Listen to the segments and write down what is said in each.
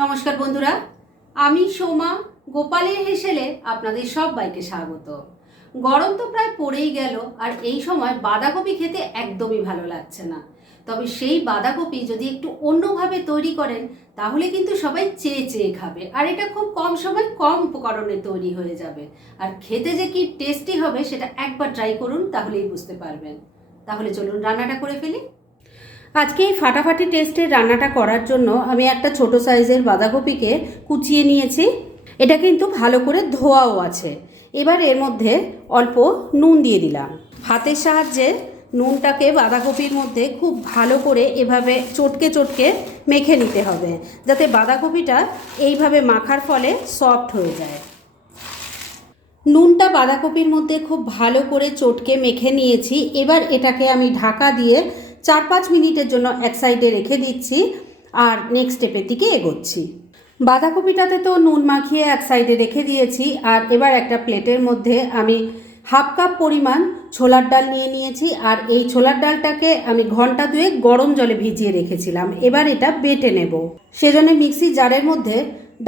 নমস্কার বন্ধুরা, আমি সোমা গোপালের হেসেলে আপনাদের সবাইকে স্বাগত। গরম তো প্রায় পড়েই গেল, আর এই সময় বাঁধাকপি খেতে একদমই ভালো লাগছে না। তবে সেই বাঁধাকপি যদি একটু অন্যভাবে তৈরি করেন তাহলে কিন্তু সবাই চেয়ে চেয়ে খাবে, আর এটা খুব কম সময় কম উপকরণে তৈরি হয়ে যাবে। আর খেতে যে কি টেস্টি হবে সেটা একবার ট্রাই করুন, তাহলেই বুঝতে পারবেন। তাহলে চলুন রান্নাটা করে ফেলি। আজকে এই ফাটাফাটি টেস্টের রান্নাটা করার জন্য আমি একটা ছোট সাইজের বাঁধাকপিকে কুচিয়ে নিয়েছি। এটা কিন্তু ভালো করে ধোয়াও আছে। এবার এর মধ্যে অল্প নুন দিয়ে দিলাম। হাতের সাহায্যে নুনটাকে বাঁধাকপির মধ্যে খুব ভালো করে এভাবে চটকে চটকে মেখে নিতে হবে, যাতে বাঁধাকপিটা এইভাবে মাখার ফলে সফট হয়ে যায়। নুনটা বাঁধাকপির মধ্যে খুব ভালো করে চটকে মেখে নিয়েছি। এবার এটাকে আমি ঢাকা দিয়ে 4-5 মিনিটের জন্য এক সাইডে রেখে দিচ্ছি, আর নেক্সট স্টেপের দিকে এগোচ্ছি। বাঁধাকপিটাতে তো নুন মাখিয়ে এক সাইডে রেখে দিয়েছি, আর এবার একটা প্লেটের মধ্যে আমি 1/2 কাপ পরিমাণ ছোলার ডাল নিয়ে নিয়েছি। আর এই ছোলার ডালটাকে আমি ঘন্টা 2 গরম জলে ভিজিয়ে রেখেছিলাম। এবার এটা বেটে নেব, সেজন্য মিক্সি জারের মধ্যে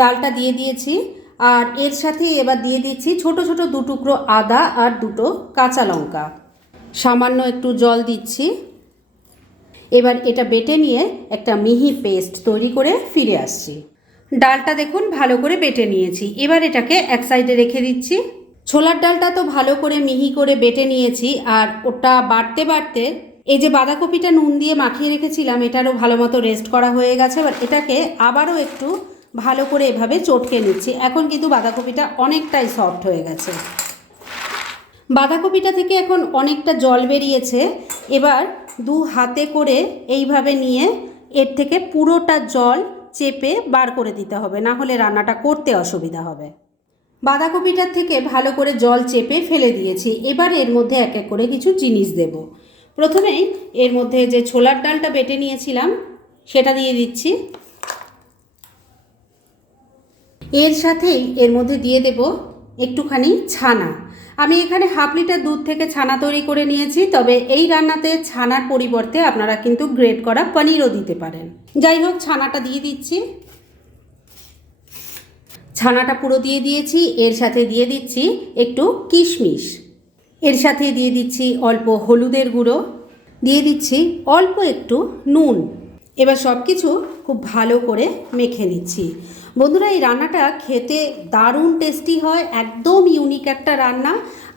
ডালটা দিয়ে দিয়েছি। আর এর সাথে এবার দিয়ে দিচ্ছি ছোট ছোট 2 টুকরো আদা আর 2টো কাঁচা লঙ্কা। সামান্য একটু জল দিচ্ছি। এবার এটা বেটে নিয়ে একটা মিহি পেস্ট তৈরি করে ফিরে আসছি। ডালটা দেখুন ভালো করে বেটে নিয়েছি। এবার এটাকে এক সাইডে রেখে দিচ্ছি। ছোলার ডালটা তো ভালো করে মিহি করে বেটে নিয়েছি, আর ওটা বাটতে বাটতে এই যে বাঁধাকপিটা নুন দিয়ে মাখিয়ে রেখেছিলাম এটারও ভালো মতো রেস্ট করা হয়ে গেছে। এবার এটাকে আবারও একটু ভালো করে এভাবে চটকে নিচ্ছি। এখন কিন্তু বাঁধাকপিটা অনেকটাই সফট হয়ে গেছে। বাঁধাকপিটা থেকে এখন অনেকটা জল বেরিয়েছে। এবার 2 হাতে করে এইভাবে নিয়ে এর থেকে পুরোটা জল চেপে বার করে দিতে হবে, না হলে রান্নাটা করতে অসুবিধা হবে। বাঁধাকপিটার থেকে ভালো করে জল চেপে ফেলে দিয়েছি। এবার এর মধ্যে এক এক করে কিছু জিনিস দেব। প্রথমেই এর মধ্যে যে ছোলার ডালটা বেটে নিয়েছিলাম সেটা দিয়ে দিচ্ছি। এর সাথেই এর মধ্যে দিয়ে দেব একটুখানি ছানা। আমি এখানে 1/2 লিটার দুধ থেকে ছানা তৈরি করে নিয়েছি, তবে এই রান্নাতে ছানার পরিবর্তে আপনারা কিন্তু গ্রেট করা পনিরও দিতে পারেন। যাই হোক, ছানাটা দিয়ে দিচ্ছি। ছানাটা পুরো দিয়ে দিয়েছি। এর সাথে দিয়ে দিচ্ছি একটু কিশমিশ। এর সাথে দিয়ে দিচ্ছি অল্প হলুদের গুঁড়ো, দিয়ে দিচ্ছি অল্প একটু নুন। এবার সব কিছু খুব ভালো করে মেখে নিচ্ছি। বন্ধুরা, এই রান্নাটা খেতে দারুণ টেস্টি হয়, একদম ইউনিক একটা রান্না।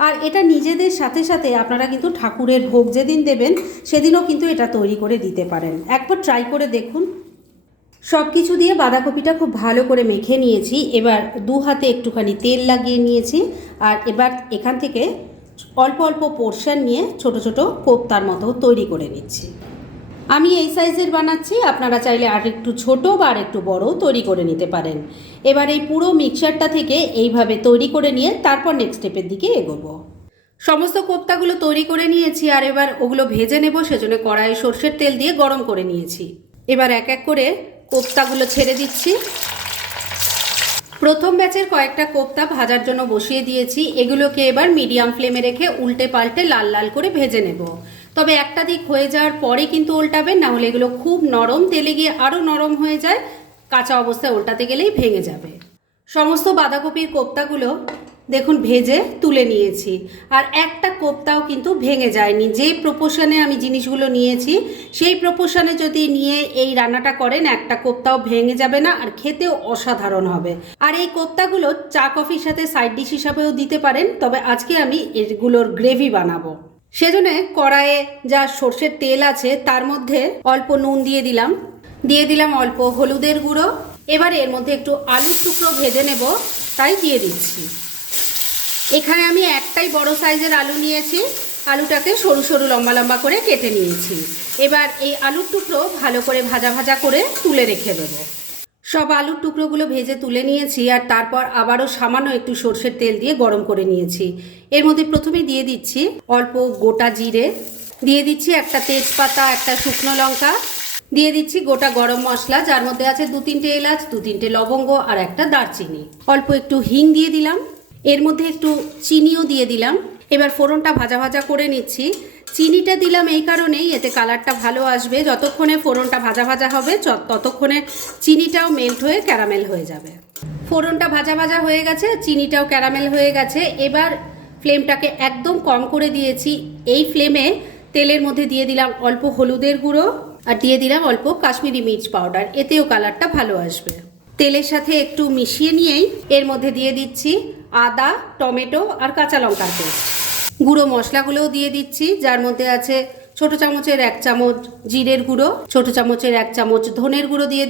আর এটা নিজেদের সাথে সাথে আপনারা কিন্তু ঠাকুরের ভোগ যেদিন দেবেন সেদিনও কিন্তু এটা তৈরি করে দিতে পারেন। একবার ট্রাই করে দেখুন। সব কিছু দিয়ে বাঁধাকপিটা খুব ভালো করে মেখে নিয়েছি। এবার 2 হাতে একটুখানি তেল লাগিয়ে নিয়েছি। আর এবার এখান থেকে অল্প অল্প পোর্শন নিয়ে ছোট ছোট কোপ্তার মতো তৈরি করে নিচ্ছি। আমি এই সাইজের বানাচ্ছি, আপনারা চাইলে আর একটু ছোটো বা আর একটু বড়ও তৈরি করে নিতে পারেন। এবার এই পুরো মিক্সচারটা থেকে এইভাবে তৈরি করে নিয়ে তারপর নেক্সট স্টেপের দিকে এগোবো। সমস্ত কোপ্তাগুলো তৈরি করে নিয়েছি, আর এবার ওগুলো ভেজে নেব। সেজন্য কড়াইয়ে সর্ষের তেল দিয়ে গরম করে নিয়েছি। এবার এক এক করে কোপ্তাগুলো ছেড়ে দিচ্ছি। প্রথম ব্যাচের কয়েকটা কোপ্তা ভাজার জন্য বসিয়ে দিয়েছি। এগুলোকে এবার মিডিয়াম ফ্লেমে রেখে উল্টে পাল্টে লাল লাল করে ভেজে নেব। তবে একটা দিক হয়ে যাওয়ার পরে কিন্তু উল্টাবেন, না হলে এগুলো খুব নরম, তেলে গিয়ে আরও নরম হয়ে যায়। কাঁচা অবস্থায় উল্টাতে গেলেই ভেঙে যাবে। সমস্ত বাঁধাকপির কোপ্তাগুলো দেখুন ভেজে তুলে নিয়েছি, আর একটা কোপ্তাও কিন্তু ভেঙে যায়নি। যে প্রপোর্শনে আমি জিনিসগুলো নিয়েছি সেই প্রপোর্শনে যদি নিয়ে এই রান্নাটা করেন একটা কোপ্তাও ভেঙে যাবে না, আর খেতেও অসাধারণ হবে। আর এই কোপ্তাগুলো চা কফির সাথে সাইড ডিশ হিসাবেও দিতে পারেন, তবে আজকে আমি এগুলোর গ্রেভি বানাবো। সেজন্য কড়াইয়ে যা সর্ষের তেল আছে তার মধ্যে অল্প নুন দিয়ে দিলাম অল্প হলুদের গুঁড়ো। এবার এর মধ্যে একটু আলুর টুকরো ভেজে নেব, তাই দিয়ে দিচ্ছি। এখানে আমি একটাই বড় সাইজের আলু নিয়েছি। আলুটাকে সরু সরু লম্বা লম্বা করে কেটে নিয়েছি। এবার এই আলুর টুকরো ভালো করে ভাজা ভাজা করে তুলে রেখে দেবো। সব আলুর টুকরোগুলো ভেজে তুলে নিয়েছি, আর তারপর আবারও সামান্য একটু সর্ষের তেল দিয়ে গরম করে নিয়েছি। এর মধ্যে প্রথমে দিয়ে দিচ্ছি অল্প গোটা জিরে, দিয়ে দিচ্ছি একটা তেজপাতা, একটা শুকনো লঙ্কা, দিয়ে দিচ্ছি গোটা গরম মশলা, যার মধ্যে আছে 2-3টে এলাচ, 2-3টে লবঙ্গ আর একটা দারচিনি। অল্প একটু হিং দিয়ে দিলাম। এর মধ্যে একটু চিনিও দিয়ে দিলাম। এবার ফোড়নটা ভাজা ভাজা করে নিচ্ছি। চিনিটা দিলাম এই কারণেই, এতে কালারটা ভালো আসবে। যতক্ষণে ফোড়নটা ভাজা ভাজা হবে ততক্ষণে চিনিটাও মেল্ট হয়ে ক্যারামেল হয়ে যাবে। ফোড়নটা ভাজা ভাজা হয়ে গেছে, চিনিটাও ক্যারামেল হয়ে গেছে। এবার ফ্লেমটাকে একদম কম করে দিয়েছি। এই ফ্লেমে তেলের মধ্যে দিয়ে দিলাম অল্প হলুদের গুঁড়ো আর দিয়ে দিলাম অল্প কাশ্মীরি মির্চ পাউডার, এতেও কালারটা ভালো আসবে। তেলের সাথে একটু মিশিয়ে নিয়েই এর মধ্যে দিয়ে দিচ্ছি আদা, টমেটো আর কাঁচা লঙ্কার পেস্ট। গুঁড়ো মশলাগুলোও দিয়ে দিচ্ছি, যার মধ্যে আছে ছোট চামচের 1 চামচ জিরের গুঁড়ো, ছোট চামচের 1 চামচ ধনের গুঁড়ো দিয়ে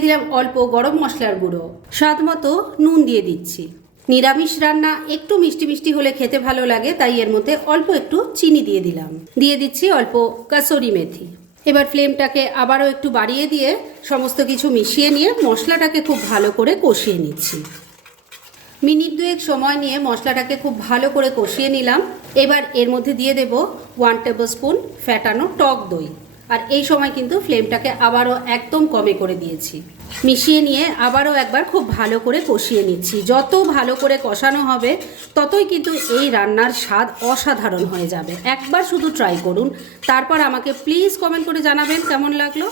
দিলাম অল্প গরম মশলার গুঁড়ো, স্বাদ মতো নুন দিয়ে দিচ্ছি। নিরামিষ রান্না একটু মিষ্টি মিষ্টি হলে খেতে ভালো লাগে, তাই এর মধ্যে অল্প একটু চিনি দিয়ে দিলাম। দিয়ে দিচ্ছি অল্প কাসুরি মেথি। এবার ফ্লেমটাকে আবারও একটু বাড়িয়ে দিয়ে সমস্ত কিছু মিশিয়ে নিয়ে মশলাটাকে খুব ভালো করে কষিয়ে নিচ্ছি। মিনিট 2 সময় নিয়ে মশলাটাকে খুব ভালো করে কষিয়ে নিলাম। এবার এর মধ্যে দিয়ে দেব 1 টেবিলস্পুন ফ্যাটানো টক দই। আর এই সময় কিন্তু ফ্লেমটাকে আবারও একদম কমে করে দিয়েছি। মিশিয়ে নিয়ে আবারও একবার খুব ভালো করে কষিয়ে নিচ্ছি। যত ভালো করে কষানো হবে ততই কিন্তু এই রান্নার স্বাদ অসাধারণ হয়ে যাবে। একবার শুধু ট্রাই করুন, তারপর আমাকে প্লিজ কমেন্ট করে জানাবেন কেমন লাগলো।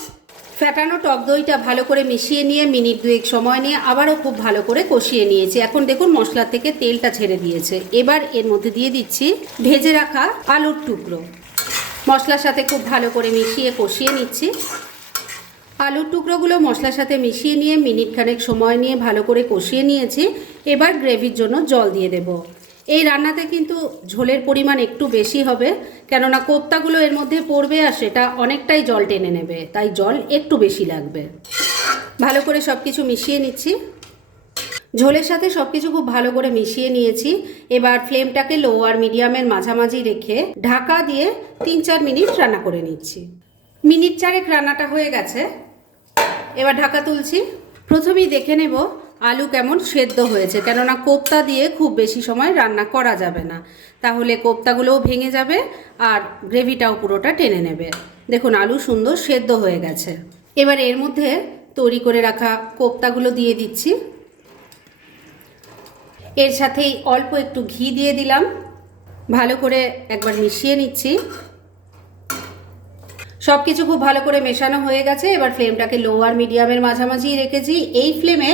ফ্যাটানো টক দইটা ভালো করে মিশিয়ে নিয়ে মিনিট 2 সময় নিয়ে আবারও খুব ভালো করে কষিয়ে নিয়েছি। এখন দেখুন মশলা থেকে তেলটা ছেড়ে দিয়েছে। এবার এর মধ্যে দিয়ে দিচ্ছি ভেজে রাখা আলুর টুকরো। মশলার সাথে খুব ভালো করে মিশিয়ে কষিয়ে নিচ্ছি। আলুর টুকরোগুলো মশলার সাথে মিশিয়ে নিয়ে মিনিট খানেক সময় নিয়ে ভালো করে কষিয়ে নিয়েছি। এবার গ্রেভির জন্য জল দিয়ে দেব। এই রান্নাতে কিন্তু ঝোলের পরিমাণ একটু বেশি হবে, কেননা কোপ্তাগুলো এর মধ্যে পড়বে আর সেটা অনেকটাই জল টেনে নেবে, তাই জল একটু বেশি লাগবে। ভালো করে সব কিছু মিশিয়ে নিচ্ছি। ঝোলের সাথে সব কিছু খুব ভালো করে মিশিয়ে নিয়েছি। এবার ফ্লেমটাকে লো আর মিডিয়ামের মাঝামাঝি রেখে ঢাকা দিয়ে 3-4 মিনিট রান্না করে নিচ্ছি। মিনিট 4 রান্নাটা হয়ে গেছে। এবার ঢাকা তুলছি। প্রথমেই দেখে নেব আলু কেমন সেদ্ধ হয়েছে, কেননা কোপ্তা দিয়ে খুব বেশি সময় রান্না করা যাবে না, তাহলে কোপ্তাগুলোও ভেঙে যাবে আর গ্রেভিটাও পুরোটা টেনে নেবে। দেখুন আলু সুন্দর সেদ্ধ হয়ে গেছে। এবার এর মধ্যে তৈরি করে রাখা কোপ্তাগুলো দিয়ে দিচ্ছি। এর সাথেই অল্প একটু ঘি দিয়ে দিলাম। ভালো করে একবার মিশিয়ে নিচ্ছি। সব কিছু খুব ভালো করে মেশানো হয়ে গেছে। এবার ফ্লেমটাকে লো আর মিডিয়ামের মাঝামাঝি রেখেছি। এই ফ্লেমে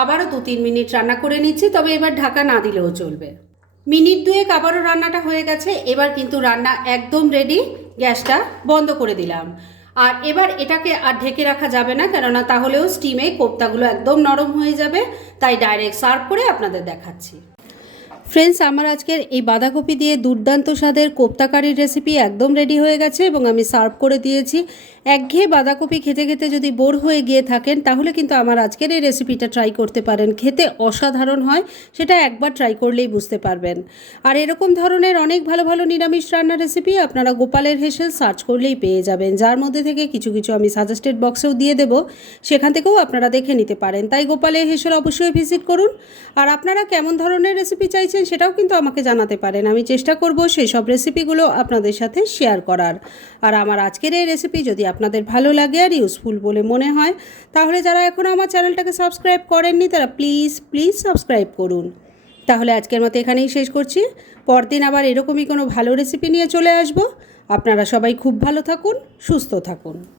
আবারও 2-3 মিনিট রান্না করে নিচ্ছি, তবে এবার ঢাকা না দিলেও চলবে। মিনিট 2 আবারও রান্নাটা হয়ে গেছে। এবার কিন্তু রান্না একদম রেডি। গ্যাসটা বন্ধ করে দিলাম। আর এবার এটাকে আর ঢেকে রাখা যাবে না, কেননা তাহলেও স্টিমে কোপ্তাগুলো একদম নরম হয়ে যাবে, তাই ডাইরেক্ট সার্ভ করে আপনাদের দেখাচ্ছি। ফ্রেন্ডস, আমার আজকের এই বাঁধাকপি দিয়ে দুর্দান্ত স্বাদের কোপ্তা কারির রেসিপি একদম রেডি হয়ে গেছে এবং আমি সার্ভ করে দিয়েছি। একঘেয়ে বাঁধাকপি খেতে খেতে যদি বোর হয়ে গিয়ে থাকেন, তাহলে কিন্তু আমার আজকের এই রেসিপিটা ট্রাই করতে পারেন। খেতে অসাধারণ হয়, সেটা একবার ট্রাই করলেই বুঝতে পারবেন। আর এরকম ধরনের অনেক ভালো ভালো নিরামিষ রান্নার রেসিপি আপনারা গোপালের হেসেল সার্চ করলেই পেয়ে যাবেন, যার মধ্যে থেকে কিছু কিছু আমি সাজেস্টেড বক্সেও দিয়ে দেব, সেখান থেকেও আপনারা দেখে নিতে পারেন। তাই গোপালের হেসেল অবশ্যই ভিজিট করুন। আর আপনারা কেমন ধরনের রেসিপি চাইছেন সেটাও কিন্তু আমাকে জানাতে পারেন। আমি চেষ্টা করব সেই সব রেসিপিগুলো আপনাদের সাথে শেয়ার করার। আর আমার আজকের এই রেসিপি যদি আপনাদের ভালো লাগে আর ইউজফুল বলে মনে হয়, তাহলে যারা এখনও আমার চ্যানেলটাকে সাবস্ক্রাইব করেননি তারা প্লিজ সাবস্ক্রাইব করুন। তাহলে আজকের মতো এখানেই শেষ করছি। পরদিন আবার এরকমই কোনো ভালো রেসিপি নিয়ে চলে আসব। আপনারা সবাই খুব ভালো থাকুন, সুস্থ থাকুন।